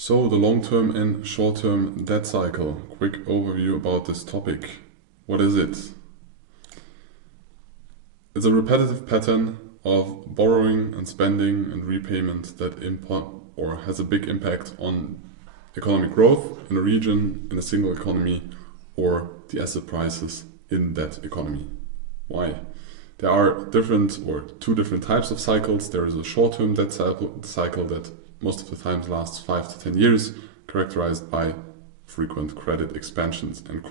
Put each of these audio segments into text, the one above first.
So, the long-term and short-term debt cycle. Quick overview about this topic. What is it? It's a repetitive pattern of borrowing and spending and repayment that has a big impact on economic growth in a region, in a single economy, or the asset prices in that economy. Why? There are two different types of cycles. There is a short-term debt cycle that most of the time lasts 5 to 10 years, characterized by frequent credit expansions and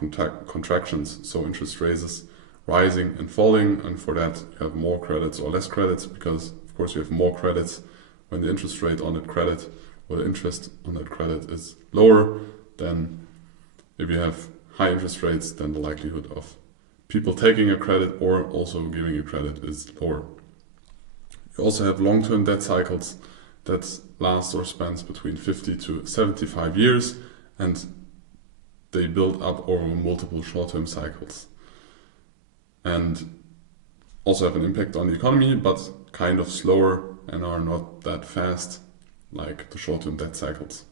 contractions. So interest rates rising and falling, and for that you have more credits or less credits, because of course you have more credits when the interest rate on that credit or the interest on that credit is lower. Then if you have high interest rates, then the likelihood of people taking a credit or also giving a credit is lower. You also have long-term debt cycles that last or spans between 50 to 75 years, and they build up over multiple short-term cycles and also have an impact on the economy, but kind of slower and are not that fast like the short-term debt cycles.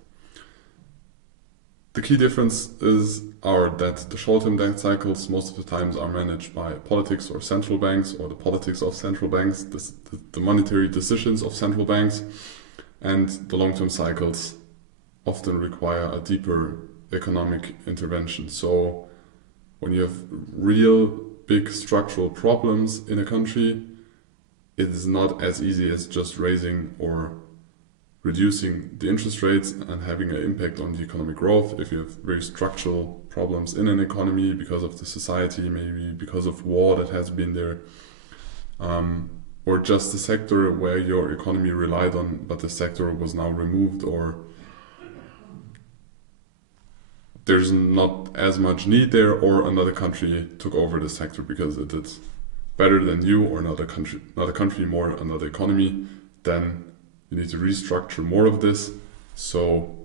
The key difference is that the short-term debt cycles most of the times are managed by politics or central banks, or the politics of central banks, the monetary decisions of central banks, and the long-term cycles often require a deeper economic intervention. So when you have real big structural problems in a country, it is not as easy as just raising or reducing the interest rates and having an impact on the economic growth. If you have very structural problems in an economy because of the society, maybe because of war that has been there, or just the sector where your economy relied on, but the sector was now removed, or there's not as much need there, or another country took over the sector because it did better than you, or another country more, another economy, then you need to restructure more of this. So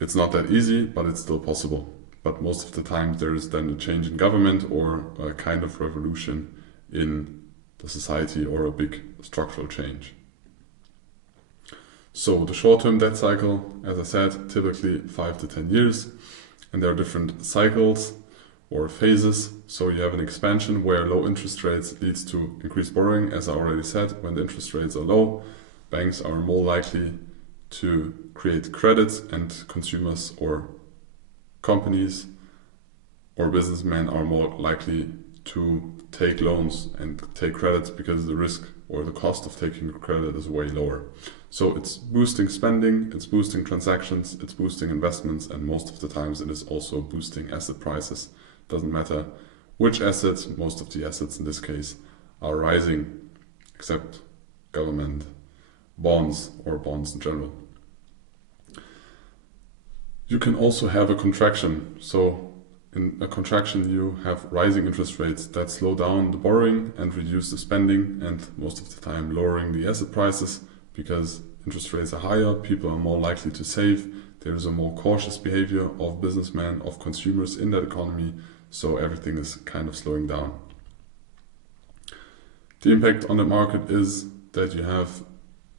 it's not that easy, but it's still possible. But most of the time there's then a change in government or a kind of revolution in the society or a big structural change. So the short-term debt cycle, as I said, typically 5 to 10 years, and there are different cycles or phases. So you have an expansion where low interest rates leads to increased borrowing. As I already said, when the interest rates are low, banks are more likely to create credits, and consumers or companies or businessmen are more likely to take loans and take credits because the risk or the cost of taking credit is way lower. So it's boosting spending, it's boosting transactions, it's boosting investments, and most of the times it is also boosting asset prices. Doesn't matter which assets, most of the assets in this case are rising, except government bonds or bonds in general. You can also have a contraction. So in a contraction, you have rising interest rates that slow down the borrowing and reduce the spending, and most of the time lowering the asset prices, because interest rates are higher, people are more likely to save, there is a more cautious behavior of businessmen, of consumers in that economy, so everything is kind of slowing down. The impact on the market is that you have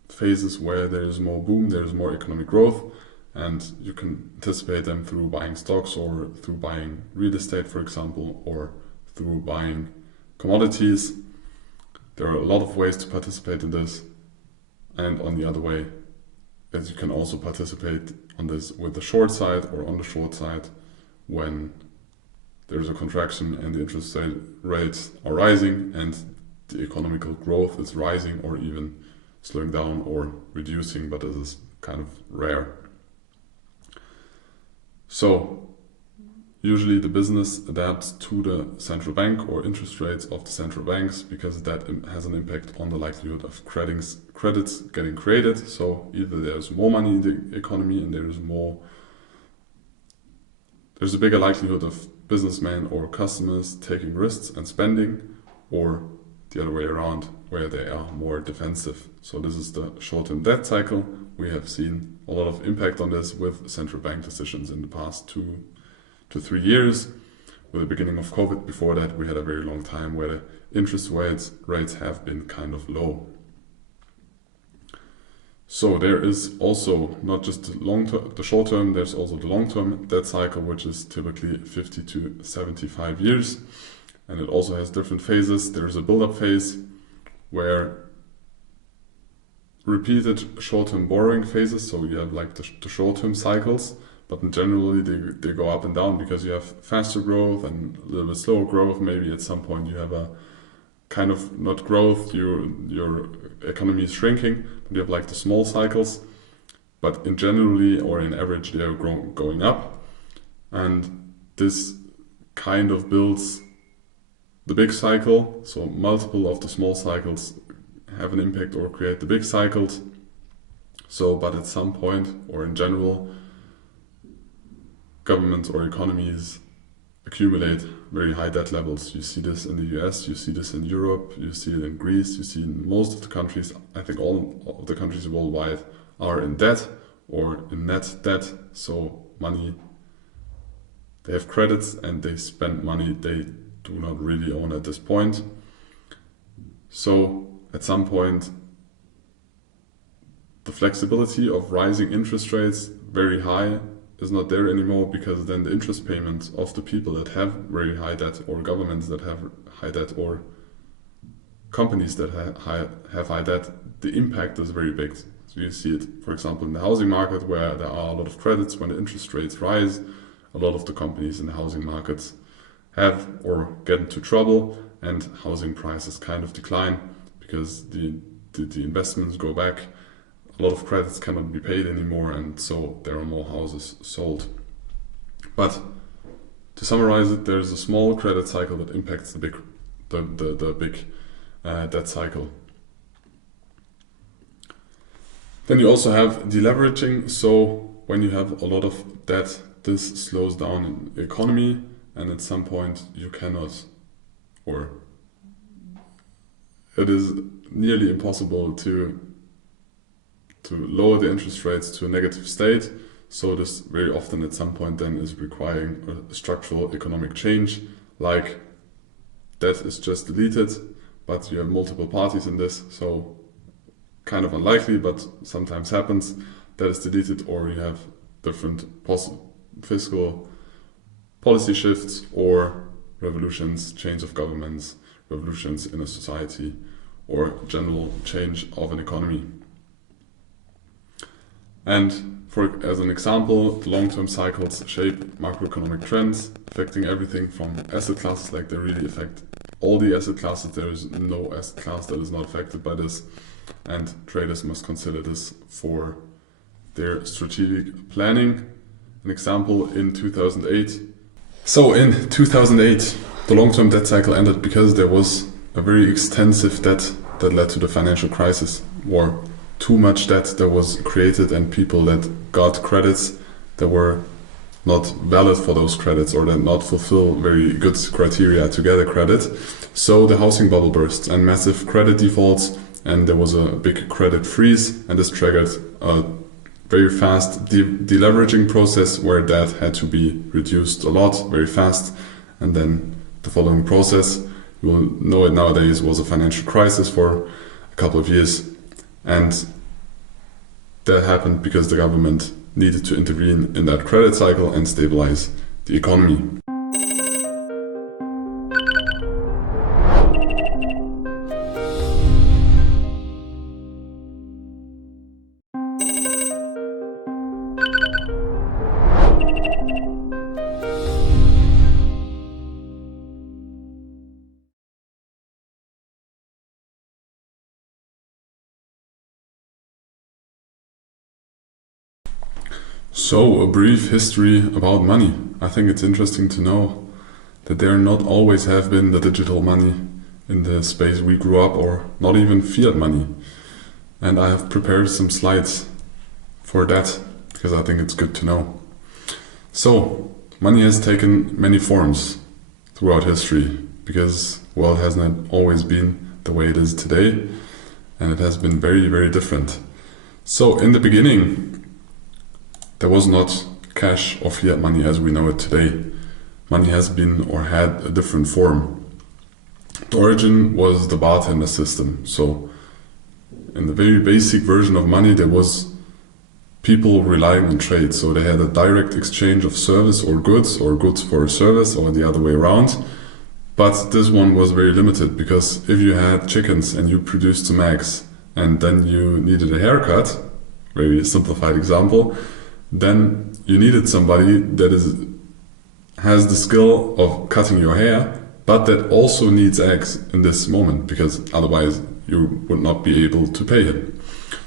phases where there is more boom, there is more economic growth, and you can anticipate them through buying stocks or through buying real estate, for example, or through buying commodities. There are a lot of ways to participate in this. And on the other way, that you can also participate on this with the short side or on the short side when there's a contraction and the interest rates are rising and the economical growth is rising or even slowing down or reducing, but this is kind of rare. So usually the business adapts to the central bank or interest rates of the central banks, because that has an impact on the likelihood of credits getting created. So either there's more money in the economy and there's a bigger likelihood of businessmen or customers taking risks and spending, or the other way around, where they are more defensive. So this is the short-term debt cycle. We have seen a lot of impact on this with central bank decisions in the past 2 to 3 years. With the beginning of COVID, before that we had a very long time where the interest rates have been kind of low. So there is also not just the short term, there's also the long term debt cycle, which is typically 50 to 75 years. And it also has different phases. There's a build-up phase where repeated short-term borrowing phases, so you have like the short-term cycles, but generally they go up and down because you have faster growth and a little bit slower growth. Maybe at some point you have a kind of not growth, your economy is shrinking, but you have like the small cycles. But in generally or in average they are going up, and this kind of builds the big cycle. So multiple of the small cycles have an impact or create the big cycles. So, but at some point or in general, governments or economies accumulate very high debt levels. You see this in the US, you see this in Europe, you see it in Greece, you see in most of the countries. I think all of the countries worldwide are in debt or in net debt. So money, they have credits and they spend money they do not really own at this point. So at some point, the flexibility of rising interest rates very high is not there anymore, because then the interest payments of the people that have very high debt, or governments that have high debt, or companies that have high debt, the impact is very big. So you see it, for example, in the housing market, where there are a lot of credits. When the interest rates rise, a lot of the companies in the housing markets have or get into trouble, and housing prices kind of decline because the investments go back. A lot of credits cannot be paid anymore, and so there are more houses sold. But to summarize it, there's a small credit cycle that impacts the big debt cycle. Then you also have deleveraging. So when you have a lot of debt, this slows down the economy, and at some point you cannot, or it is nearly impossible to lower the interest rates to a negative state. So this very often at some point then is requiring a structural economic change, like debt is just deleted, but you have multiple parties in this, so kind of unlikely, but sometimes happens. That is deleted, or you have different fiscal policy shifts or revolutions, change of governments, revolutions in a society, or general change of an economy. And as an example, the long-term cycles shape macroeconomic trends, affecting everything from asset classes, like they really affect all the asset classes. There is no asset class that is not affected by this, and traders must consider this for their strategic planning. An example in 2008. So in 2008, the long-term debt cycle ended because there was a very extensive debt that led to the financial crisis, or too much debt that was created, and people that got credits that were not valid for those credits, or that not fulfill very good criteria to get a credit. So the housing bubble burst and massive credit defaults, and there was a big credit freeze, and this triggered a very fast deleveraging process where debt had to be reduced a lot very fast. And then the following process, you will know it nowadays, was a financial crisis for a couple of years. And that happened because the government needed to intervene in that credit cycle and stabilize the economy. So, a brief history about money. I think it's interesting to know that there not always have been the digital money in the space we grew up, or not even fiat money. And I have prepared some slides for that, because I think it's good to know. So, money has taken many forms throughout history, because, well, it has not always been the way it is today, and it has been very, very different. So, in the beginning, there was not cash or fiat money as we know it today. Money has been or had a different form. The origin was the bartender system. So in the very basic version of money, there was people relying on trade. So they had a direct exchange of service or goods for a service, or the other way around. But this one was very limited, because if you had chickens and you produced some eggs and then you needed a haircut, very simplified example, then you needed somebody that has the skill of cutting your hair, but that also needs eggs in this moment, because otherwise you would not be able to pay him.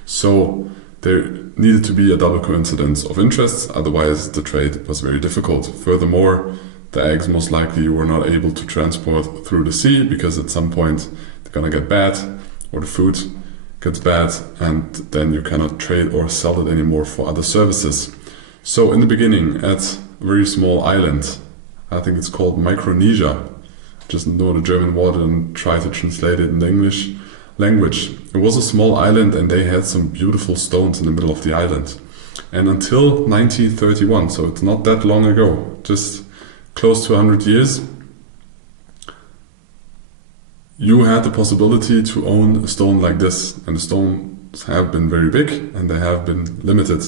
So there needed to be a double coincidence of interests, otherwise the trade was very difficult. Furthermore, the eggs most likely you were not able to transport through the sea, because at some point they're gonna get bad, or the food gets bad, and then you cannot trade or sell it anymore for other services. So in the beginning, at a very small island, I think it's called Micronesia, just know the German word and try to translate it in the English language. It was a small island, and they had some beautiful stones in the middle of the island. And until 1931, so it's not that long ago, just close to 100 years, you had the possibility to own a stone like this. And the stones have been very big, and they have been limited.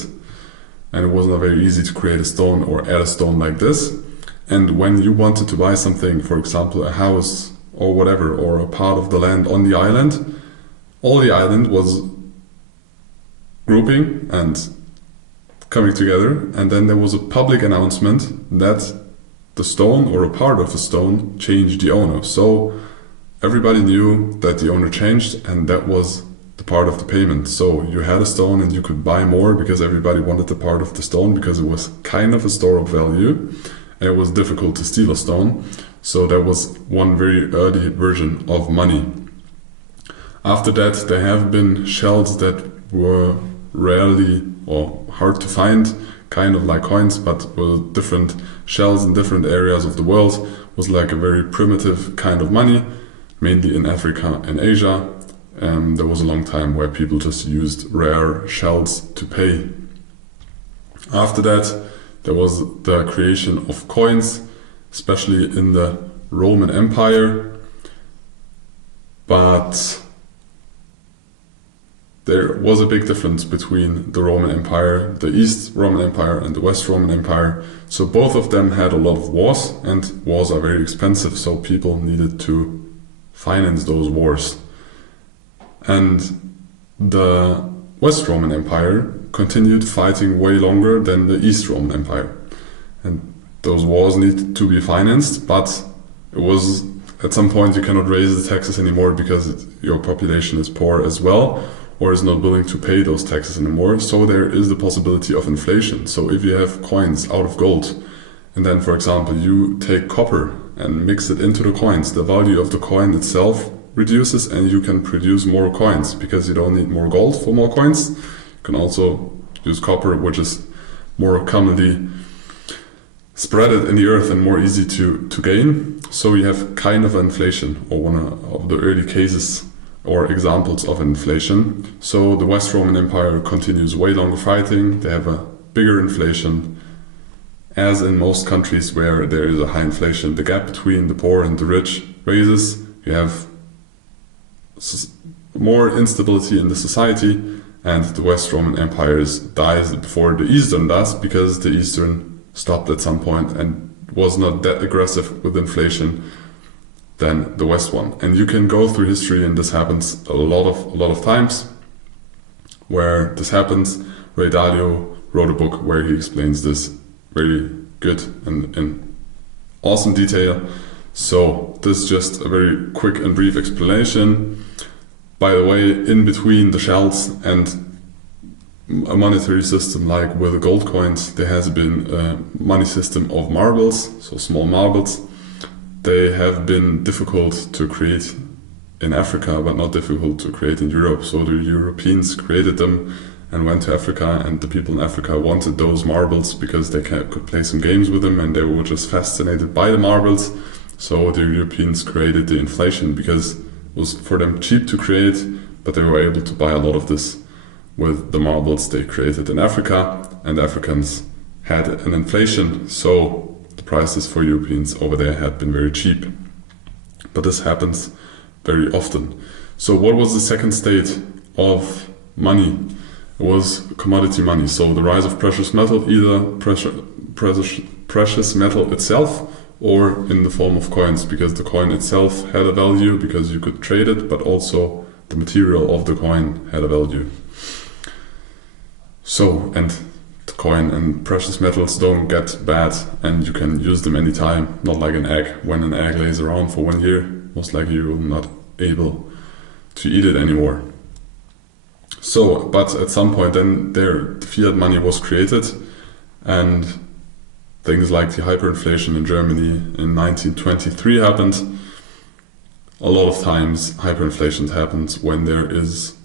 And it was not very easy to create a stone or add a stone like this. And when you wanted to buy something, for example a house or whatever, or a part of the land on the island, all the island was grouping and coming together, and then there was a public announcement that the stone or a part of the stone changed the owner. So everybody knew that the owner changed, and that was the part of the payment. So you had a stone and you could buy more, because everybody wanted the part of the stone, because it was kind of a store of value, and it was difficult to steal a stone. So that was one very early version of money. After that, there have been shells that were rarely or hard to find, kind of like coins, but were different shells in different areas of the world. It was like a very primitive kind of money, mainly in Africa and Asia. There was a long time where people just used rare shells to pay. After that, there was the creation of coins, especially in the Roman Empire. But there was a big difference between the Roman Empire, the East Roman Empire and the West Roman Empire. So both of them had a lot of wars, and wars are very expensive, so people needed to finance those wars. And the West Roman Empire continued fighting way longer than the East Roman Empire. And those wars needed to be financed, but it was at some point you cannot raise the taxes anymore, because your population is poor as well, or is not willing to pay those taxes anymore. So there is the possibility of inflation. So if you have coins out of gold, and then for example you take copper and mix it into the coins, the value of the coin itself reduces, and you can produce more coins, because you don't need more gold for more coins. You can also use copper, which is more commonly spread in the earth and more easy to gain. So you have kind of inflation, or one of the early cases or examples of inflation. So the West Roman Empire continues way longer fighting. They have a bigger inflation. As in most countries where there is a high inflation, the gap between the poor and the rich raises. You have more instability in the society, and the West Roman Empire dies before the Eastern does, because the Eastern stopped at some point and was not that aggressive with inflation than the West one. And you can go through history, and this happens a lot of times where this happens. Ray Dalio wrote a book where he explains this very good and in awesome detail. So this is just a very quick and brief explanation. By the way, in between the shells and a monetary system like with gold coins, there has been a money system of marbles, so small marbles. They have been difficult to create in Africa, but not difficult to create in Europe. So the Europeans created them and went to Africa, and the people in Africa wanted those marbles because they could play some games with them, and they were just fascinated by the marbles. So the Europeans created the inflation because it was for them cheap to create, but they were able to buy a lot of this with the marbles they created in Africa, and Africans had an inflation. So the prices for Europeans over there had been very cheap. But this happens very often. So what was the second state of money. It was commodity money. So the rise of precious metal, either precious metal itself or in the form of coins, because the coin itself had a value because you could trade it, but also the material of the coin had a value. So, and the coin and precious metals don't get bad and you can use them anytime, not like an egg. When an egg lays around for 1 year, most likely you're not able to eat it anymore. So, but at some point then the fiat money was created, and things like the hyperinflation in Germany in 1923 happened. A lot of times hyperinflation happens when there is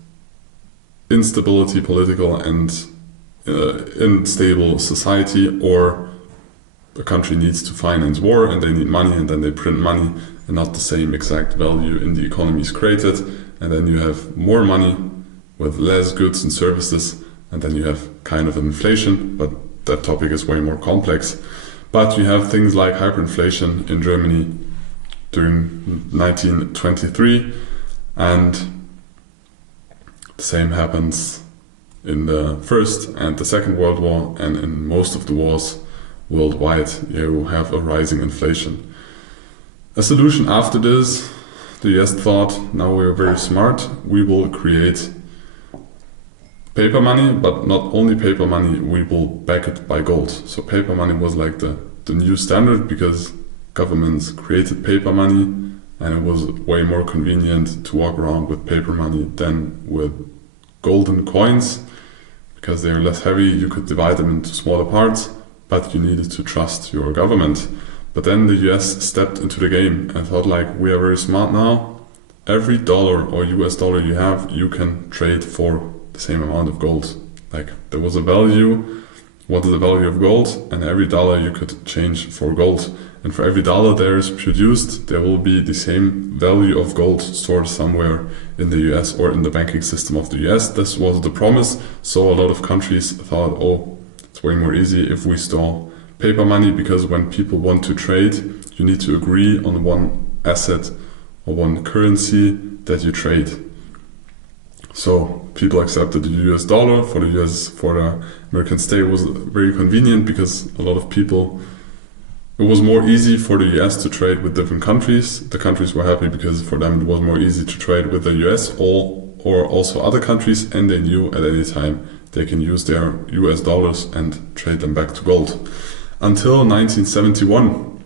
instability, political and unstable society, or a country needs to finance war and they need money, and then they print money and not the same exact value in the economy is created, and then you have more money with less goods and services, and then you have kind of inflation, but that topic is way more complex. But you have things like hyperinflation in Germany during 1923, and the same happens in the First and the Second World War, and in most of the wars worldwide you have a rising inflation. A solution after this, the US thought, now we are very smart, we will create paper money, but not only paper money, we will back it by gold. So paper money was like the new standard, because governments created paper money and it was way more convenient to walk around with paper money than with golden coins, because they are less heavy, you could divide them into smaller parts, but you needed to trust your government. But then the US stepped into the game and thought, like, we are very smart now, every dollar or US dollar you have, you can trade for the same amount of gold. Like, there was a value, what is the value of gold, and every dollar you could change for gold. And for every dollar there is produced, there will be the same value of gold stored somewhere in the US or in the banking system of the US. This was the promise. So a lot of countries thought, oh, it's way more easy if we store paper money, because when people want to trade, you need to agree on one asset or one currency that you trade. So people accepted the US dollar. For the American state, it was very convenient, because a lot of people, it was more easy for the US to trade with different countries. The countries were happy because for them it was more easy to trade with the US or also other countries, and they knew at any time they can use their US dollars and trade them back to gold. Until 1971,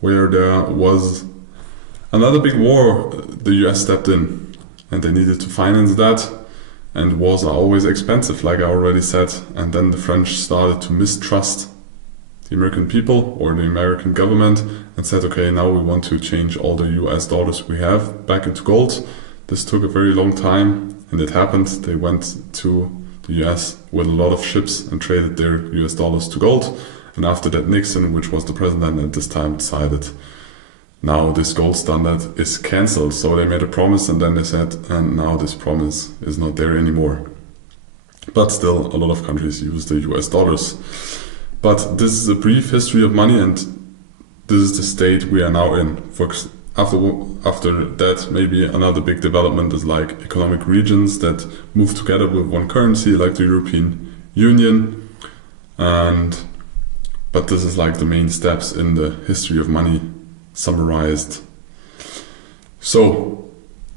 where there was another big war, the US stepped in and they needed to finance that, and wars are always expensive, like I already said. And then the French started to mistrust the American people or the American government and said, okay, now we want to change all the US dollars we have back into gold. This took a very long time, and it happened. They went to the US with a lot of ships and traded their US dollars to gold. And after that, Nixon, which was the president at this time, decided now this gold standard is cancelled. So they made a promise, and then they said, and now this promise is not there anymore. But still, a lot of countries use the US dollars. But this is a brief history of money, and this is the state we are now in. After that, maybe another big development is like economic regions that move together with one currency, like the European Union. But this is like the main steps in the history of money summarized. So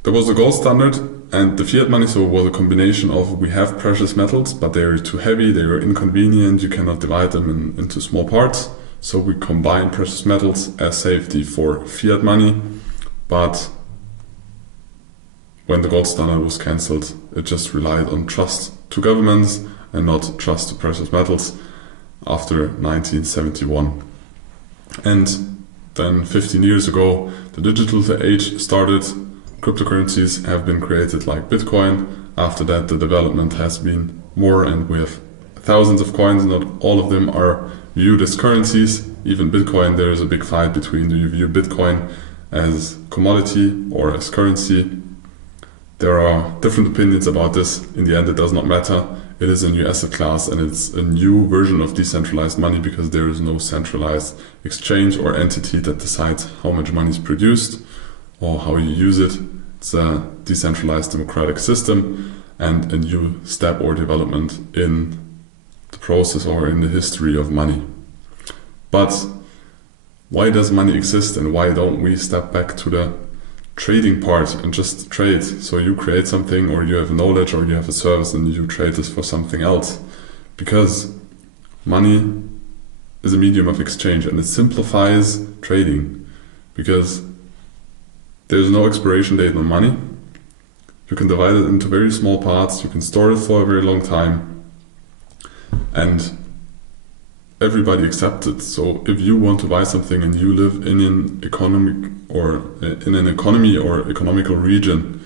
there was a gold standard and the fiat money. So it was a combination of, we have precious metals, but they are too heavy, they are inconvenient, you cannot divide them into small parts. So we combine precious metals as safety for fiat money. But when the gold standard was cancelled, it just relied on trust to governments and not trust to precious metals after 1971. And then 15 years ago, the digital age started. Cryptocurrencies have been created like Bitcoin. After that, the development has been more, and we have thousands of coins. Not all of them are viewed as currencies. Even Bitcoin, there is a big fight between, do you view Bitcoin as commodity or as currency? There are different opinions about this. In the end, it does not matter. It is a new asset class, and it's a new version of decentralized money, because there is no centralized exchange or entity that decides how much money is produced or how you use it. It's a decentralized democratic system, and a new step or development in the process or in the history of money. But why does money exist, and why don't we step back to the trading part and just trade? So you create something, or you have knowledge, or you have a service, and you trade this for something else. Because money is a medium of exchange, and it simplifies trading. Because there's no expiration date on money. You can divide it into very small parts, you can store it for a very long time, and everybody accepts it. So if you want to buy something and you live in an economic or in an economy or economical region,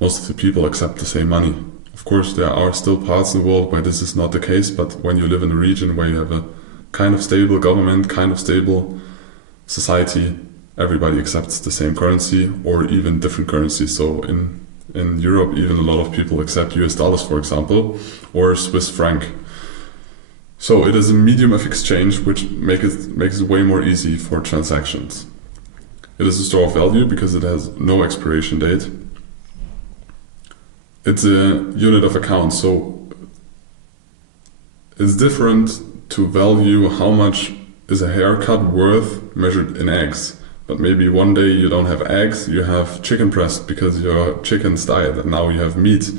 most of the people accept the same money. Of course, there are still parts in the world where this is not the case, but when you live in a region where you have a kind of stable government, kind of stable society, everybody accepts the same currency or even different currencies. So in Europe, even a lot of people accept US dollars, for example, or Swiss franc. So it is a medium of exchange which makes it way more easy for transactions. It is a store of value because it has no expiration date. It's a unit of account, so it's different to value how much is a haircut worth measured in eggs. But maybe one day you don't have eggs, you have chicken breast because your chickens died and now you have meat.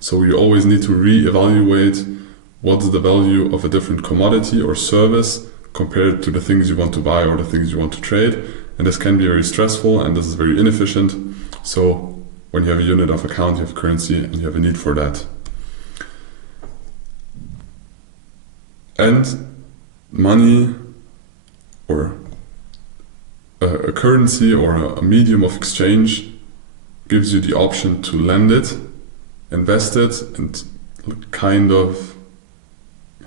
So you always need to re-evaluate what's the value of a different commodity or service compared to the things you want to buy or the things you want to trade. And this can be very stressful and this is very inefficient. So when you have a unit of account, you have currency and you have a need for that. And money or a currency or a medium of exchange gives you the option to lend it, invest it, and kind of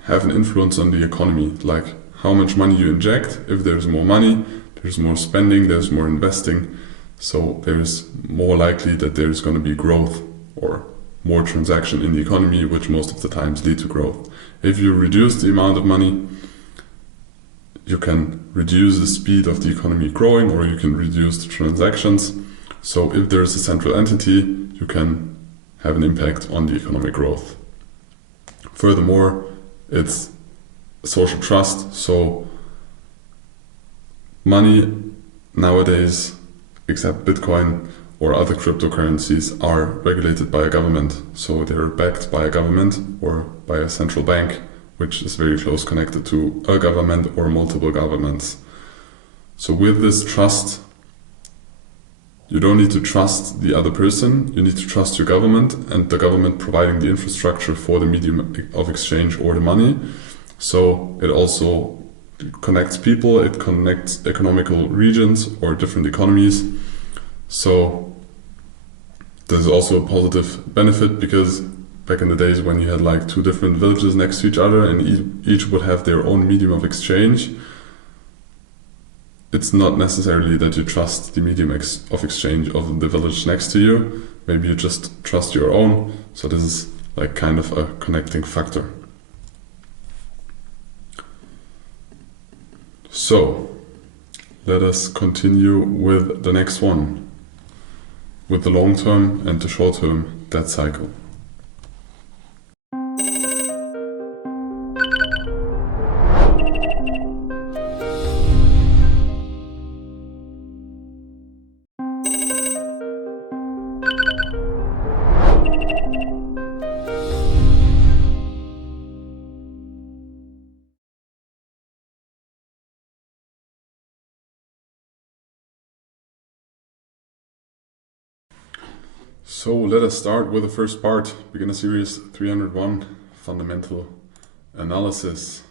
have an influence on the economy, like how much money you inject. If there's more money, there's more spending, there's more investing, so there's more likely that there's going to be growth or more transaction in the economy, which most of the times lead to growth. If you reduce the amount of money, you can reduce the speed of the economy growing, or you can reduce the transactions. So if there is a central entity, you can have an impact on the economic growth. Furthermore, it's social trust. So money nowadays, except Bitcoin or other cryptocurrencies, are regulated by a government. So they're backed by a government or by a central bank, which is very close connected to a government or multiple governments. So with this trust, you don't need to trust the other person, you need to trust your government and the government providing the infrastructure for the medium of exchange or the money. So it also connects people, it connects economical regions or different economies. So there's also a positive benefit because back in the days when you had like two different villages next to each other and each would have their own medium of exchange, it's not necessarily that you trust the medium of exchange of the village next to you. Maybe you just trust your own. So this is like kind of a connecting factor. So let us continue with the next one, with the long-term and the short-term debt cycle. So let us start with the first part, beginner series 301, fundamental analysis.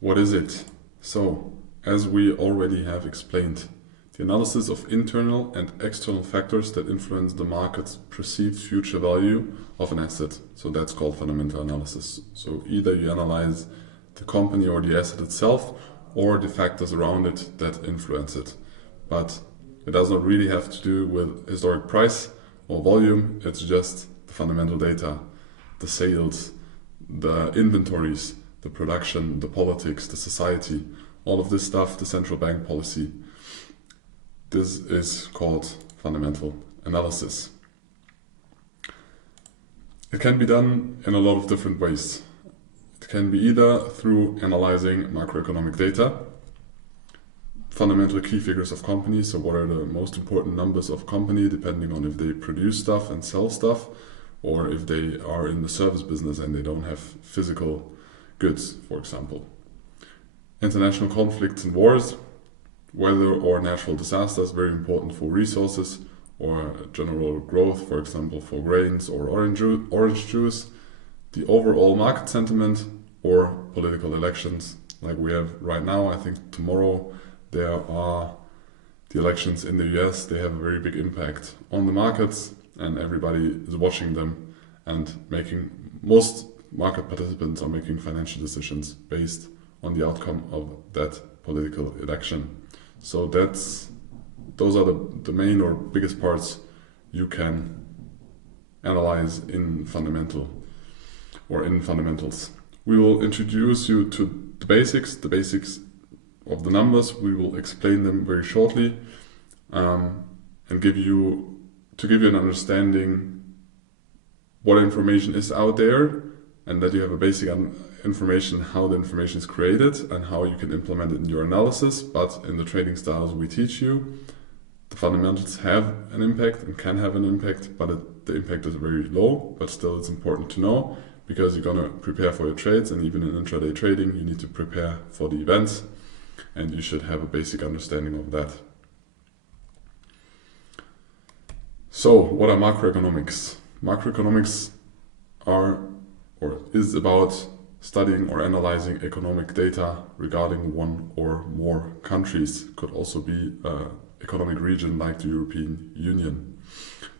What is it? So, as we already have explained, the analysis of internal and external factors that influence the market's perceived future value of an asset. So that's called fundamental analysis. So either you analyze the company or the asset itself, or the factors around it that influence it. But it does not really have to do with historic price or volume, it's just the fundamental data, the sales, the inventories, the production, the politics, the society, all of this stuff, the central bank policy. This is called fundamental analysis. It can be done in a lot of different ways. It can be either through analyzing macroeconomic data, fundamental key figures of companies, so what are the most important numbers of company depending on if they produce stuff and sell stuff, or if they are in the service business and they don't have physical goods, for example. International conflicts and wars, weather or natural disasters, very important for resources or general growth, for example, for grains or orange juice. The overall market sentiment or political elections, like we have right now. I think tomorrow there are the elections in the US. They have a very big impact on the markets, and everybody is watching them and most market participants are making financial decisions based on the outcome of that political election. So those are the main or biggest parts you can analyze in fundamentals. We will introduce you to the basics of the numbers. We will explain them very shortly and give you an understanding what information is out there, and that you have a basic information how the information is created and how you can implement it in your analysis. But in the trading styles we teach you, the fundamentals have an impact and can have an impact, but the impact is very low. But still, it's important to know, because you're going to prepare for your trades, and even in intraday trading you need to prepare for the events, and you should have a basic understanding of that. So what are macroeconomics? Macroeconomics is about studying or analyzing economic data regarding one or more countries. Could also be an economic region like the European Union.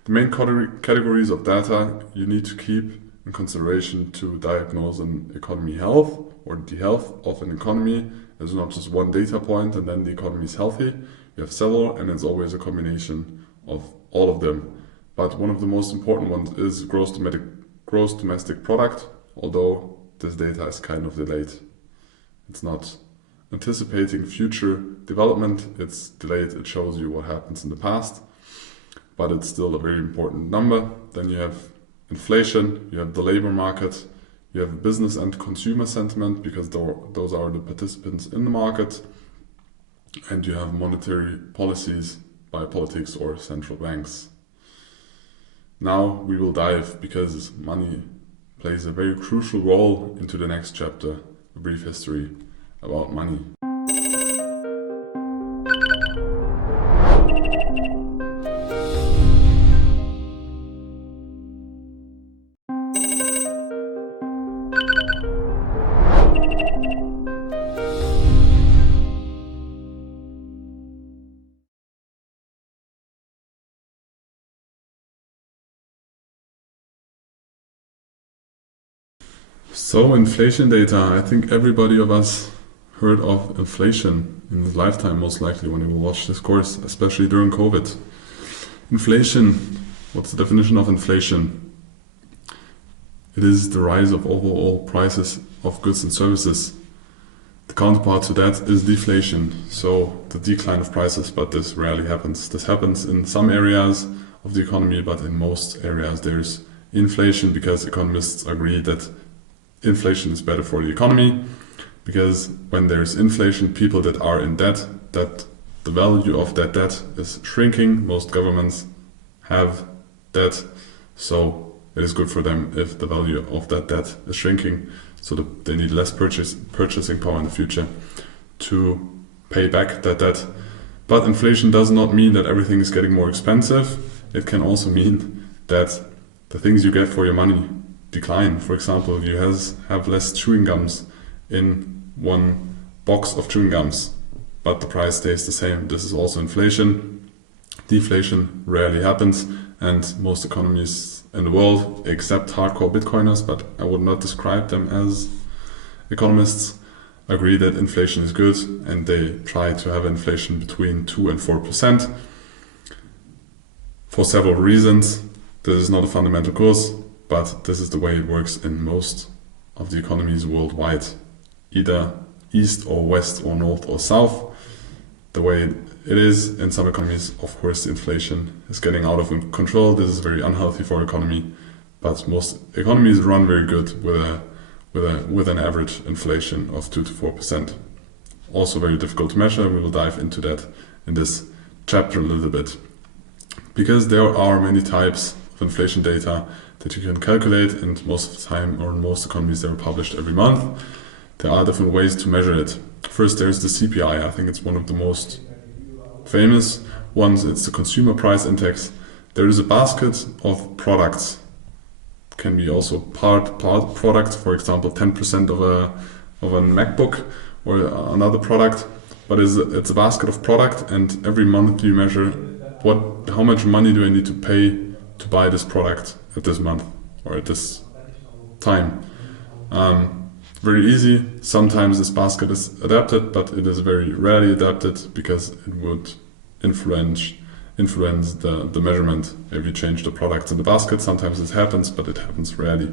The main categories of data you need to keep in consideration to diagnose an economy health, or the health of an economy. There's not just one data point and then the economy is healthy. You have several, and it's always a combination of all of them. But one of the most important ones is gross domestic product, although this data is kind of delayed. It's not anticipating future development, it's delayed. It shows you what happens in the past, but it's still a very important number. Then you have inflation, you have the labor market, you have business and consumer sentiment, because those are the participants in the market, and you have monetary policies by politics or central banks. Now we will dive, because money plays a very crucial role, into the next chapter, a brief history about money. So inflation data, I think everybody of us heard of inflation in his lifetime, most likely, when he will watch this course, especially during COVID. Inflation, what's the definition of inflation? It is the rise of overall prices of goods and services. The counterpart to that is deflation, so the decline of prices, but this rarely happens. This happens in some areas of the economy, but in most areas there's inflation, because economists agree that inflation is better for the economy, because when there's inflation, people that are in debt, that the value of that debt is shrinking. Most governments have debt, so it is good for them if the value of that debt is shrinking, so that they need less purchasing power in the future to pay back that debt. But inflation does not mean that everything is getting more expensive. It can also mean that the things you get for your money decline. For example, if you have less chewing gums in one box of chewing gums, but the price stays the same. This is also inflation. Deflation rarely happens, and most economies in the world, except hardcore Bitcoiners, but I would not describe them as economists, agree that inflation is good, and they try to have inflation between 2 and 4% for several reasons. This is not a fundamental course, but this is the way it works in most of the economies worldwide, either east or west or north or south. The way it is in some economies, of course, the inflation is getting out of control. This is very unhealthy for the economy, but most economies run very good with an average inflation of 2 to 4%. Also very difficult to measure. We will dive into that in this chapter a little bit. Because there are many types of inflation data that you can calculate, and most of the time, or in most economies, they're published every month. There are different ways to measure it. First, there's the CPI. I think it's one of the most famous ones. It's the Consumer Price Index. There is a basket of products. Can be also part product, for example, 10% of a MacBook or another product. But it's a basket of product, and every month you measure how much money do I need to pay to buy this product at this month or at this time. Very easy. Sometimes this basket is adapted, but it is very rarely adapted because it would influence the measurement if you change the products in the basket. Sometimes it happens, but it happens rarely.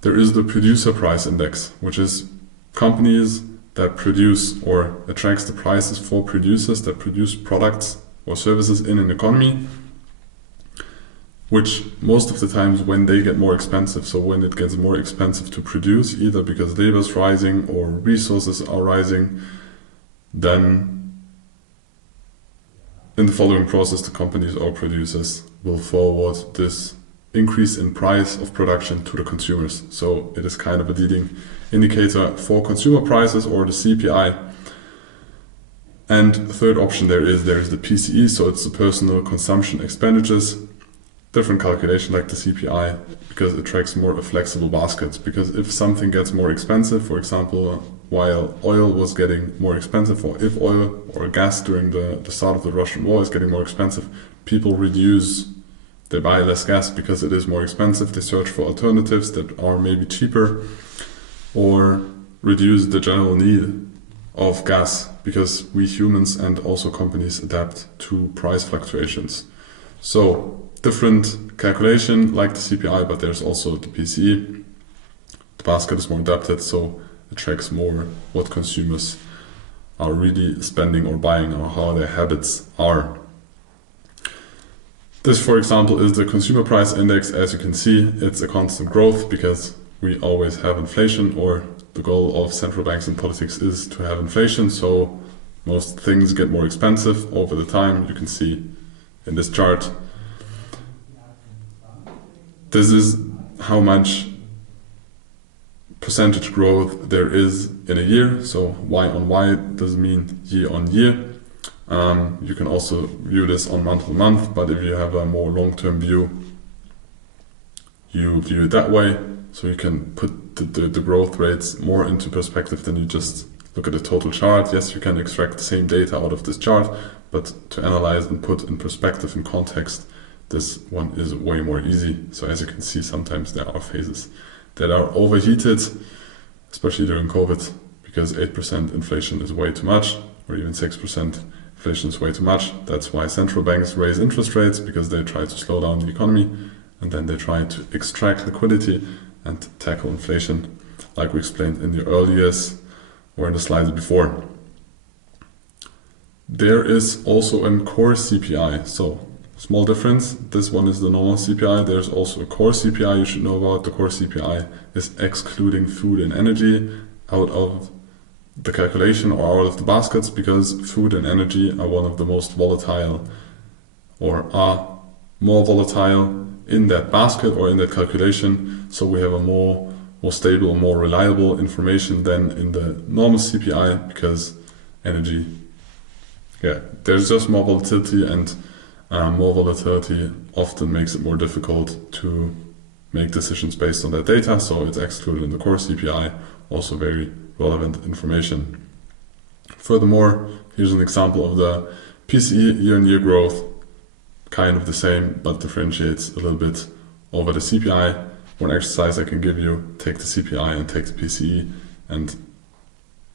There is the Producer Price Index, which is companies that produce or attracts the prices for producers that produce products or services in an economy, which most of the times when they get more expensive, so when it gets more expensive to produce, either because labor is rising or resources are rising, then in the following process the companies or producers will forward this increase in price of production to the consumers. So it is kind of a leading indicator for consumer prices or the CPI. And the third option there is the PCE, so it's the personal consumption expenditures. Different calculation like the CPI, because it tracks more a flexible basket. Because if something gets more expensive, for example, while oil was getting more expensive, or if oil or gas during the start of the Russian war is getting more expensive, people they buy less gas because it is more expensive. They search for alternatives that are maybe cheaper, or reduce the general need of gas, because we humans and also companies adapt to price fluctuations. So different calculation like the CPI, but there's also the PCE. The basket is more adapted, so it tracks more what consumers are really spending or buying, or how their habits are. This, for example, is the Consumer Price Index. As you can see, it's a constant growth because we always have inflation, or the goal of central banks and politics is to have inflation, so most things get more expensive over the time. You can see in this chart. This is how much percentage growth there is in a year. So Y on Y does mean year on year. You can also view this on month on month, but if you have a more long-term view, you view it that way. So you can put the growth rates more into perspective than you just look at the total chart. Yes, you can extract the same data out of this chart, but to analyze and put in perspective and context, this one is way more easy. So as you can see, sometimes there are phases that are overheated, especially during COVID, because 8% inflation is way too much, or even 6% inflation is way too much. That's why central banks raise interest rates, because they try to slow down the economy, and then they try to extract liquidity and tackle inflation, like we explained in the earlier or in the slides before. There is also a core CPI. So small difference. This one is the normal CPI. There's also a core CPI you should know about. The core CPI is excluding food and energy out of the calculation or out of the baskets, because food and energy are one of the most volatile, or are more volatile in that basket or in that calculation. So we have a more stable, more reliable information than in the normal CPI, because energy, there's just more volatility, and more volatility often makes it more difficult to make decisions based on that data. So it's excluded in the core CPI, also very relevant information. Furthermore, here's an example of the PCE year-on-year growth, kind of the same, but differentiates a little bit over the CPI. One exercise I can give you: take the CPI and take the PCE and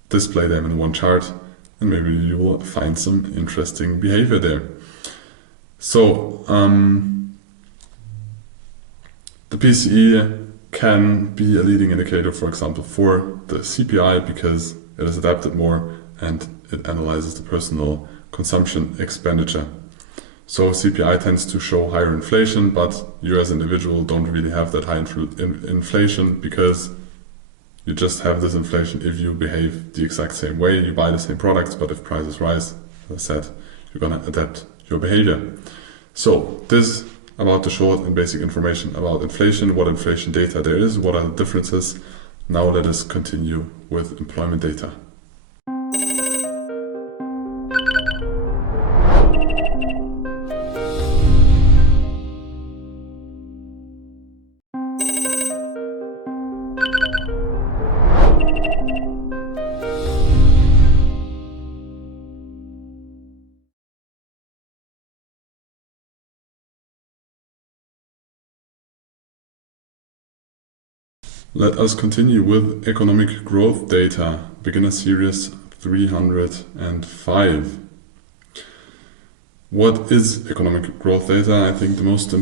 display them in one chart, and maybe you will find some interesting behavior there. So the PCE can be a leading indicator, for example, for the CPI, because it is adapted more and it analyzes the personal consumption expenditure. So CPI tends to show higher inflation, but you as an individual don't really have that high inflation because you just have this inflation if you behave the exact same way, you buy the same products, but if prices rise, as I said, you're going to adapt your behavior. So this about the short and basic information about inflation, what inflation data there is, what are the differences. Now let us continue with employment data. Let us continue with economic growth data, beginner series 305. What is economic growth data? I think the most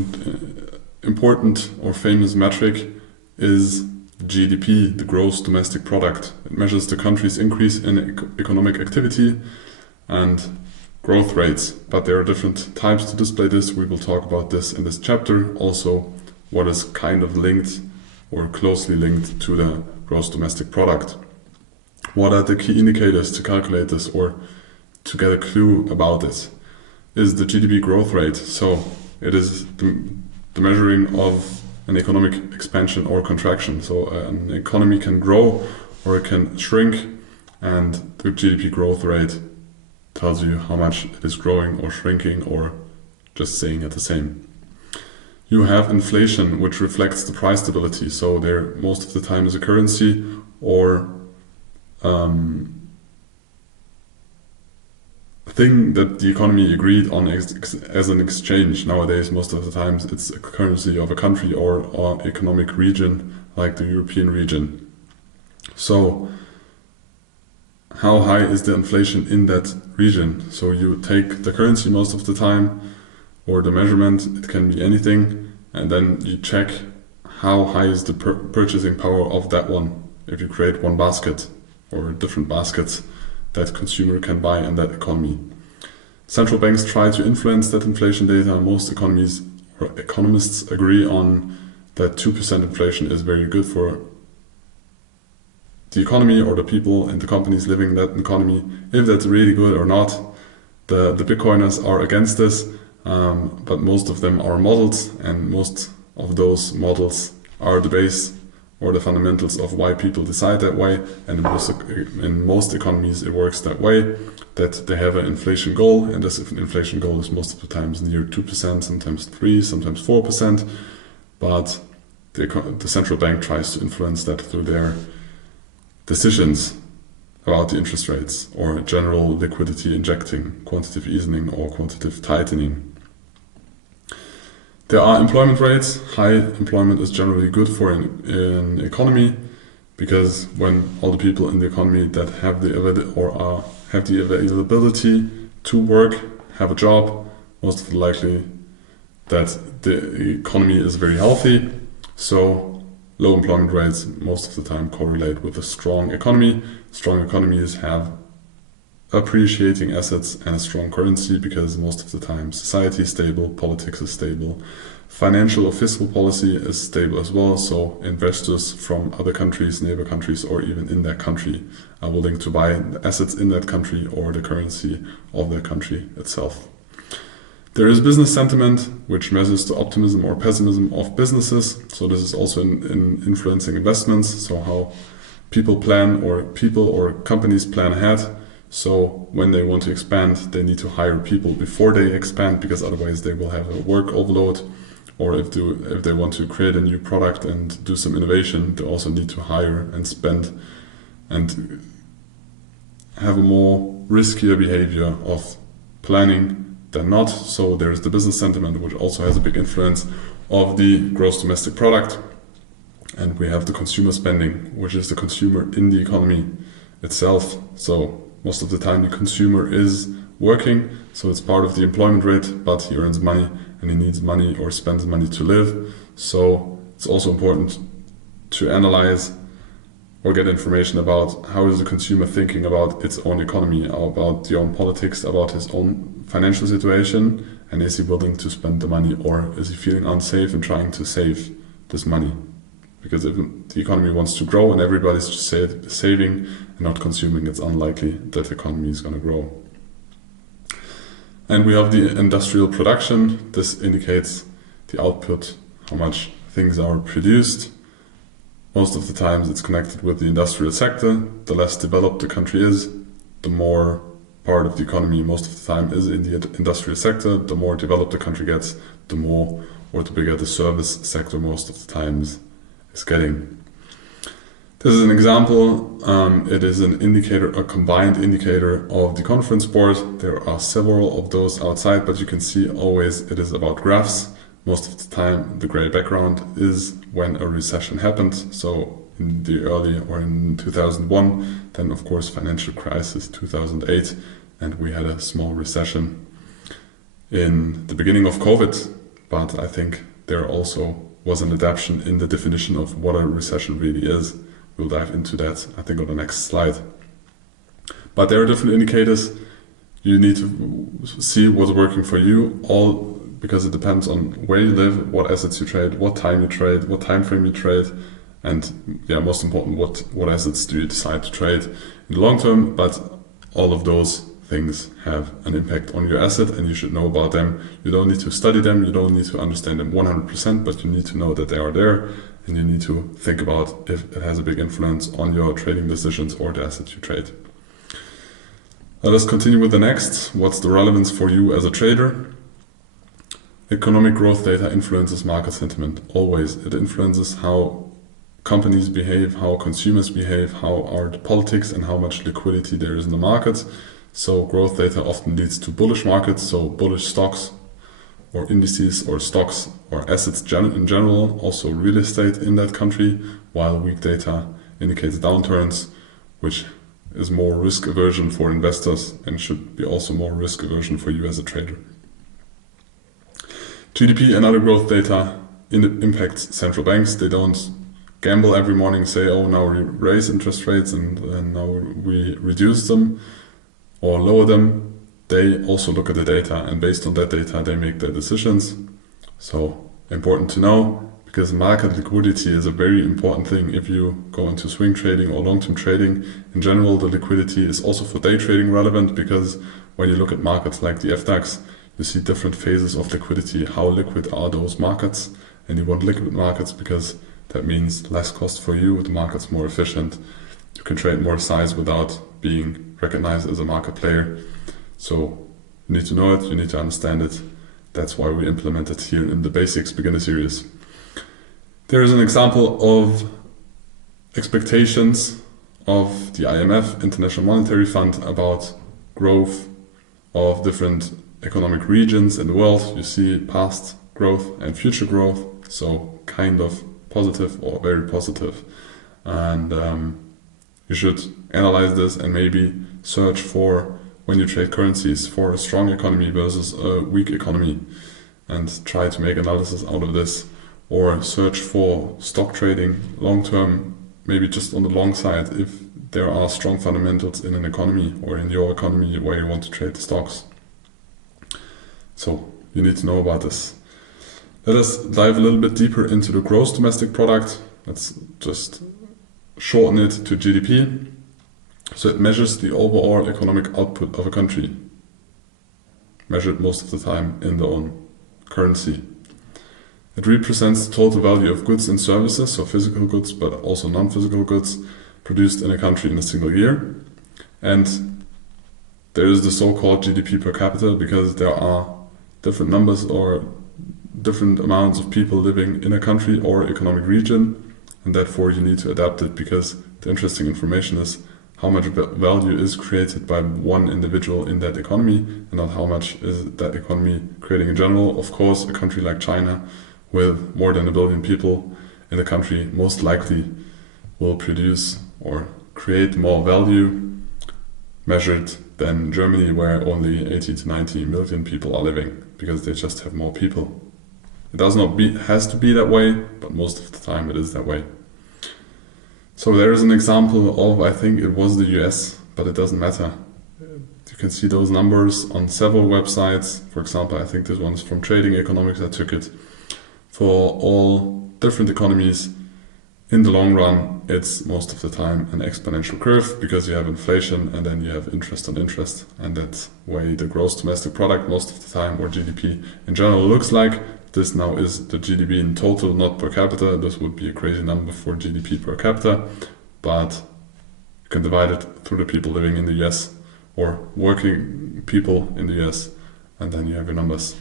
important or famous metric is GDP, the gross domestic product. It measures the country's increase in economic activity and growth rates, but there are different types to display this. We will talk about this in this chapter. Also, what is kind of linked or closely linked to the gross domestic product. What are the key indicators to calculate this or to get a clue about it? Is the GDP growth rate. So it is the measuring of an economic expansion or contraction. So an economy can grow or it can shrink, and the GDP growth rate tells you how much it is growing or shrinking or just staying at the same. You have inflation, which reflects the price stability. So there, most of the time, is a currency or thing that the economy agreed on as an exchange. Nowadays, most of the times, it's a currency of a country or economic region, like the European region. So, how high is the inflation in that region? So you take the currency most of the time, or the measurement, it can be anything, and then you check how high is the purchasing power of that one. If you create one basket or different baskets that consumer can buy in that economy. Central banks try to influence that inflation data. Most economies or economists agree on that 2% inflation is very good for the economy or the people and the companies living in that economy. If that's really good or not, the Bitcoiners are against this. But most of them are models, and most of those models are the base or the fundamentals of why people decide that way. And in most economies it works that way, that they have an inflation goal, and this inflation goal is most of the times near 2%, sometimes 3%, sometimes 4%. But the central bank tries to influence that through their decisions about the interest rates or general liquidity injecting, quantitative easing or quantitative tightening. There are employment rates. High employment is generally good for an economy, because when all the people in the economy that have the availability to work have a job, most of the likely that the economy is very healthy. So low employment rates most of the time correlate with a strong economy. Strong economies have appreciating assets and a strong currency, because most of the time society is stable, politics is stable, financial or fiscal policy is stable as well. So investors from other countries, neighbor countries, or even in that country are willing to buy the assets in that country or the currency of that country itself. There is business sentiment, which measures the optimism or pessimism of businesses. So this is also in influencing investments. So how people plan, or people or companies plan ahead. So when they want to expand, they need to hire people before they expand, because otherwise they will have a work overload. Or if they want to create a new product and do some innovation, they also need to hire and spend and have a more riskier behavior of planning than not. So there is the business sentiment, which also has a big influence of the gross domestic product. And we have the consumer spending, which is the consumer in the economy itself. So most of the time the consumer is working, so it's part of the employment rate, but he earns money and he needs money or spends money to live. So it's also important to analyze or get information about how is the consumer thinking about its own economy, about the own politics, about his own financial situation, and is he willing to spend the money, or is he feeling unsafe and trying to save this money? Because if the economy wants to grow and everybody's just saving and not consuming, it's unlikely that the economy is going to grow. And we have the industrial production. This indicates the output, how much things are produced. Most of the times it's connected with the industrial sector. The less developed the country is, the more part of the economy most of the time is in the industrial sector. The more developed the country gets, the more or the bigger the service sector most of the times is getting. This is an example. It is an indicator, a combined indicator of the conference board. There are several of those outside, but you can see always it is about graphs. Most of the time the gray background is when a recession happened. So in the early or in 2001, then of course financial crisis 2008, and we had a small recession in the beginning of COVID. But I think there also was an adaptation in the definition of what a recession really is. We'll dive into that, I think, on the next slide. But there are different indicators. You need to see what's working for you, all because it depends on where you live, what assets you trade, what time you trade, what time frame you trade, and yeah, most important, what assets do you decide to trade in the long term. But all of those things have an impact on your asset, and you should know about them. You don't need to study them, you don't need to understand them 100%, but you need to know that they are there, and you need to think about if it has a big influence on your trading decisions or the assets you trade. Let us continue with the next. What's the relevance for you as a trader? Economic growth data influences market sentiment. Always. It influences how companies behave, how consumers behave, how are the politics, and how much liquidity there is in the market. So growth data often leads to bullish markets, so bullish stocks or indices or stocks or assets in general, also real estate in that country, while weak data indicates downturns, which is more risk aversion for investors and should be also more risk aversion for you as a trader. GDP and other growth data impacts central banks. They don't gamble every morning, say, oh, now we raise interest rates and now we reduce them or lower them. They also look at the data, and based on that data they make their decisions. So important to know, because market liquidity is a very important thing if you go into swing trading or long-term trading. In general, the liquidity is also for day trading relevant, because when you look at markets like the FDAX, you see different phases of liquidity. How liquid are those markets? And you want liquid markets because that means less cost for you, the market's more efficient. You can trade more size without being recognized as a market player. So you need to know it, you need to understand it. That's why we implement it here in the Basics Beginner Series. There is an example of expectations of the IMF, International Monetary Fund, about growth of different economic regions in the world. You see past growth and future growth, so kind of positive or very positive. And you should analyze this and maybe search for, when you trade currencies, for a strong economy versus a weak economy, and try to make analysis out of this. Or search for stock trading long term, maybe just on the long side, if there are strong fundamentals in an economy or in your economy where you want to trade the stocks. So you need to know about this. Let us dive a little bit deeper into the gross domestic product. Let's just shorten it to GDP. So it measures the overall economic output of a country, measured most of the time in their own currency. It represents the total value of goods and services, so physical goods but also non-physical goods, produced in a country in a single year. And there is the so-called GDP per capita, because there are different numbers or different amounts of people living in a country or economic region, and therefore you need to adapt it, because the interesting information is how much value is created by one individual in that economy, and not how much is that economy creating in general. Of course, a country like China, with more than 1 billion people in the country, most likely will produce or create more value measured than Germany, where only 80 to 90 million people are living, because they just have more people. It has to be that way, but most of the time it is that way. So there is an example of, I think it was the US, but it doesn't matter. You can see those numbers on several websites. For example, I think this one's from Trading Economics. I took it for all different economies. In the long run, it's most of the time an exponential curve because you have inflation and then you have interest on interest, and that's way the gross domestic product most of the time, or GDP in general, looks like. This now is the GDP in total, not per capita. This would be a crazy number for GDP per capita, but you can divide it through the people living in the US or working people in the US, and then you have your numbers.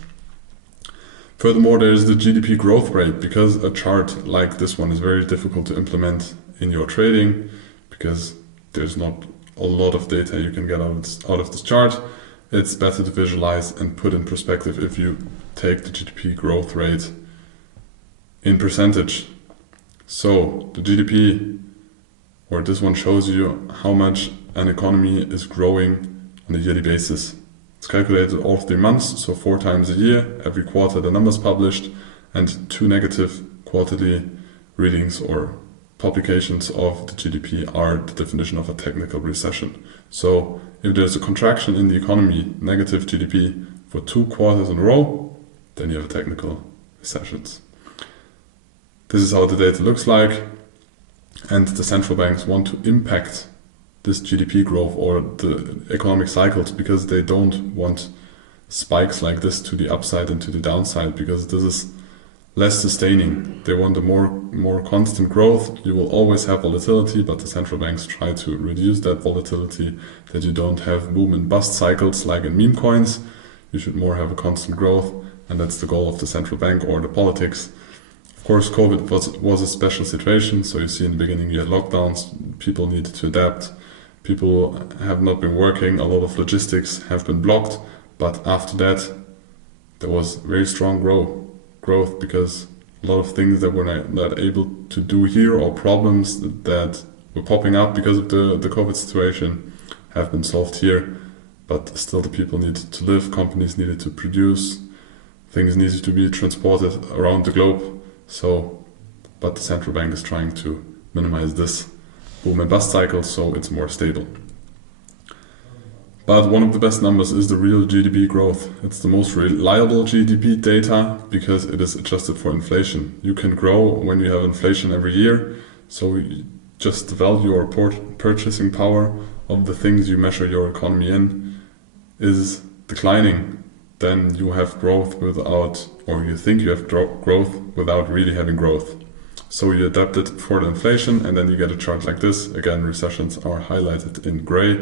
Furthermore, there is the GDP growth rate, because a chart like this one is very difficult to implement in your trading because there's not a lot of data you can get out of this chart. It's better to visualize and put in perspective if you take the GDP growth rate in percentage. So the GDP, or this one shows you how much an economy is growing on a yearly basis. It's calculated all 3 months, so 4 times a year, every quarter the numbers published, and 2 negative quarterly readings or publications of the GDP are the definition of a technical recession. So if there's a contraction in the economy, negative GDP, for 2 quarters in a row, then you have a technical recession. This is how the data looks like, and the central banks want to impact this GDP growth or the economic cycles because they don't want spikes like this to the upside and to the downside, because this is less sustaining. They want a more constant growth. You will always have volatility, but the central banks try to reduce that volatility, that you don't have boom and bust cycles like in meme coins. You should more have a constant growth, and that's the goal of the central bank or the politics. Of course, COVID was a special situation, so you see in the beginning you had lockdowns, people needed to adapt, people have not been working, a lot of logistics have been blocked, but after that there was very strong growth because a lot of things that we're not able to do here, or problems that were popping up because of the COVID situation, have been solved here. But still the people needed to live, companies needed to produce, things needed to be transported around the globe. But the central bank is trying to minimize this boom and bust cycle, so it's more stable. But one of the best numbers is the real GDP growth. It's the most reliable GDP data because it is adjusted for inflation. You can grow when you have inflation every year, so just the value or purchasing power of the things you measure your economy in is declining. Then you have growth without, or you think you have growth without really having growth. So you adapt it for the inflation, and then you get a chart like this. Again, recessions are highlighted in gray.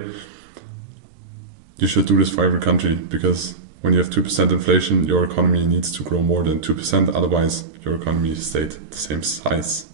You should do this for every country, because when you have 2% inflation, your economy needs to grow more than 2%, otherwise your economy stayed the same size.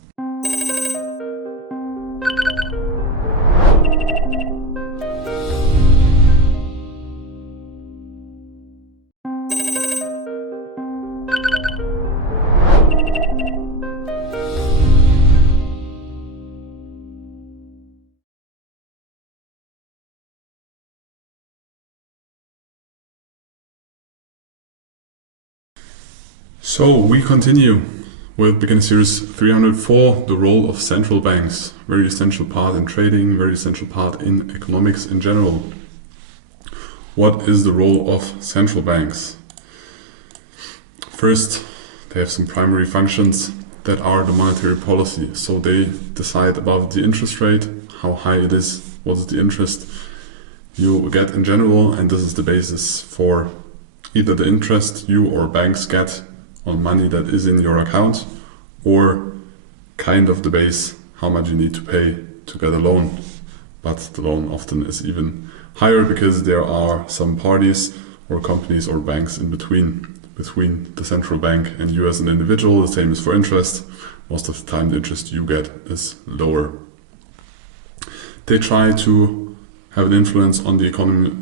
So we continue with beginner series 304, the role of central banks. Very essential part in trading, very essential part in economics in general. What is the role of central banks? First, they have some primary functions that are the monetary policy. So they decide about the interest rate, how high it is, what is the interest you get in general, and this is the basis for either the interest you or banks get on money that is in your account, or kind of the base how much you need to pay to get a loan. But the loan often is even higher because there are some parties or companies or banks in between the central bank and you as an individual. The same is for interest. Most of the time the interest you get is lower. They try to have an influence on the economy,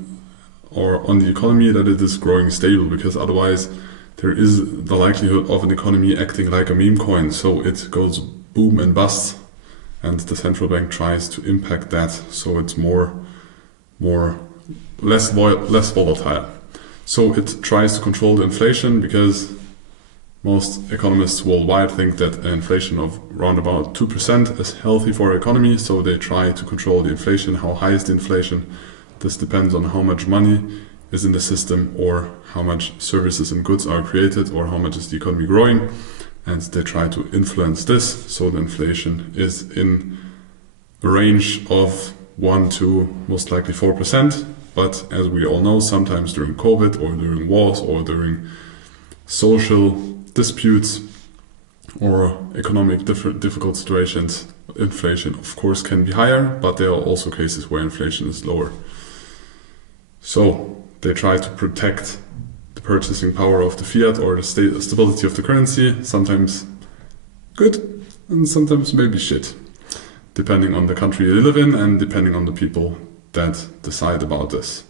or on the economy that it is growing stable, because otherwise there is the likelihood of an economy acting like a meme coin, so it goes boom and bust, and the central bank tries to impact that so it's less volatile. So it tries to control the inflation, because most economists worldwide think that an inflation of around about 2% is healthy for our economy, so they try to control the inflation. How high is the inflation? This depends on how much money is in the system or how much services and goods are created or how much is the economy growing. And they try to influence this, so the inflation is in a range of 1 to most likely 4%. But as we all know, sometimes during COVID or during wars or during social disputes or economic difficult situations, inflation of course can be higher, but there are also cases where inflation is lower. So they try to protect the purchasing power of the fiat or the stability of the currency, sometimes good and sometimes maybe shit, depending on the country you live in and depending on the people that decide about this.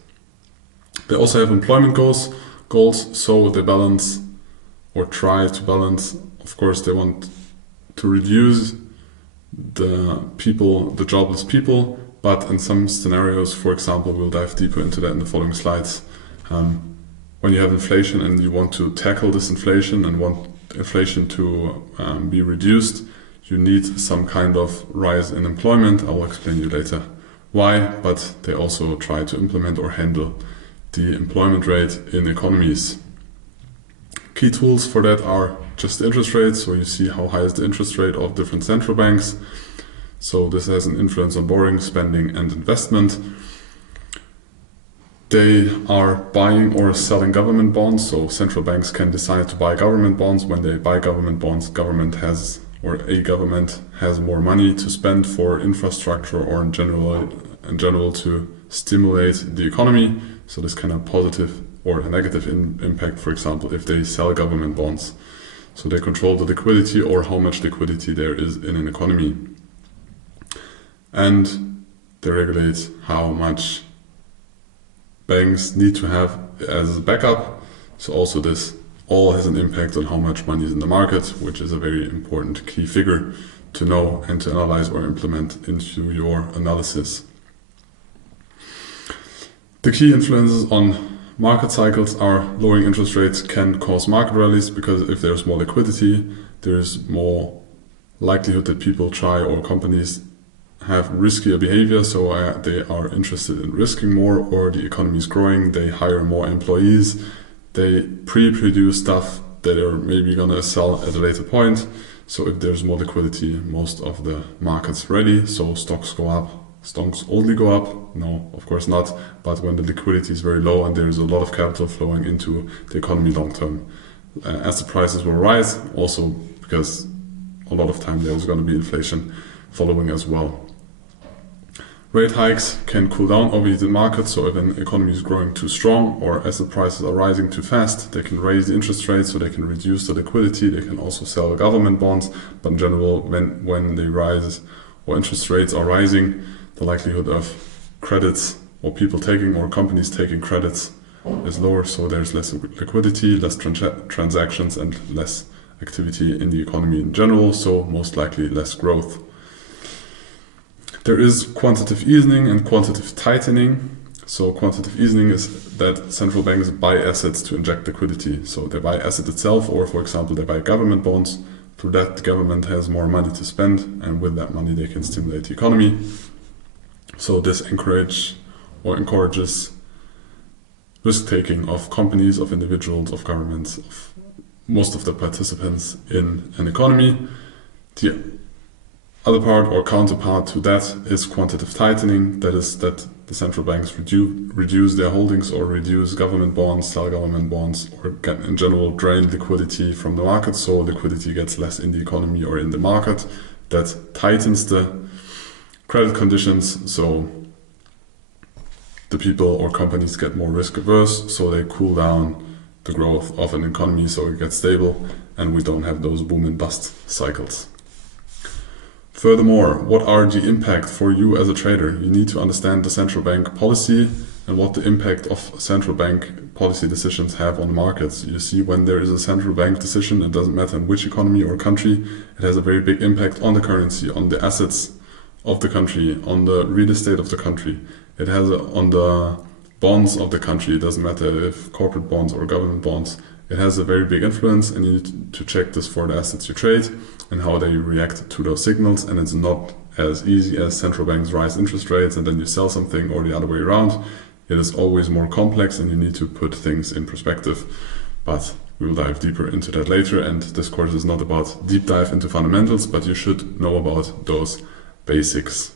They also have employment goals, so they balance or try to balance. Of course, they want to reduce the jobless people, but in some scenarios, for example, we'll dive deeper into that in the following slides. When you have inflation and you want to tackle this inflation and want inflation to be reduced, you need some kind of rise in employment. I will explain you later why, but they also try to implement or handle the employment rate in economies. Key tools for that are just interest rates. So you see how high is the interest rate of different central banks. So this has an influence on borrowing, spending, and investment. They are buying or selling government bonds. So central banks can decide to buy government bonds. When they buy government bonds, a government has more money to spend for infrastructure or in general to stimulate the economy. So this can have positive or a negative impact, for example, if they sell government bonds. So they control the liquidity or how much liquidity there is in an economy. And they regulate how much banks need to have as a backup. So also this all has an impact on how much money is in the market, which is a very important key figure to know and to analyze or implement into your analysis. The key influences on market cycles are lowering interest rates can cause market rallies, because if there's more liquidity, there's more likelihood that people try or companies have riskier behavior, so they are interested in risking more, or the economy is growing, they hire more employees, they pre-produce stuff that are maybe gonna sell at a later point. So if there's more liquidity, most of the market's ready, so stocks go up. Stocks only go up? No, of course not. But when the liquidity is very low and there's a lot of capital flowing into the economy long term, asset prices will rise, also because a lot of time there's going to be inflation following as well. Rate hikes can cool down overheated markets, so if an economy is growing too strong or asset prices are rising too fast, they can raise the interest rates so they can reduce the liquidity. They can also sell government bonds, but in general, when they rise or interest rates are rising, the likelihood of credits or people taking or companies taking credits is lower, so there's less liquidity, less transactions, and less activity in the economy in general, so most likely less growth. There is quantitative easing and quantitative tightening. So quantitative easing is that central banks buy assets to inject liquidity. So they buy asset itself, or for example, they buy government bonds. Through that, the government has more money to spend, and with that money, they can stimulate the economy. So this encourages risk-taking of companies, of individuals, of governments, of most of the participants in an economy. The other part or counterpart to that is quantitative tightening. That is that the central banks reduce their holdings or reduce government bonds, sell government bonds, or in general drain liquidity from the market, so liquidity gets less in the economy or in the market. That tightens the credit conditions, so the people or companies get more risk averse, so they cool down the growth of an economy so it gets stable and we don't have those boom and bust cycles. Furthermore, what are the impact for you as a trader? You need to understand the central bank policy and what the impact of central bank policy decisions have on the markets. You see, when there is a central bank decision, it doesn't matter in which economy or country, it has a very big impact on the currency, on the assets of the country, on the real estate of the country. It has on the bonds of the country. It doesn't matter if corporate bonds or government bonds. It has a very big influence, and you need to check this for the assets you trade and how they react to those signals. And it's not as easy as central banks rise interest rates and then you sell something, or the other way around. It is always more complex and you need to put things in perspective. But we will dive deeper into that later, and this course is not about deep dive into fundamentals, but you should know about those basics.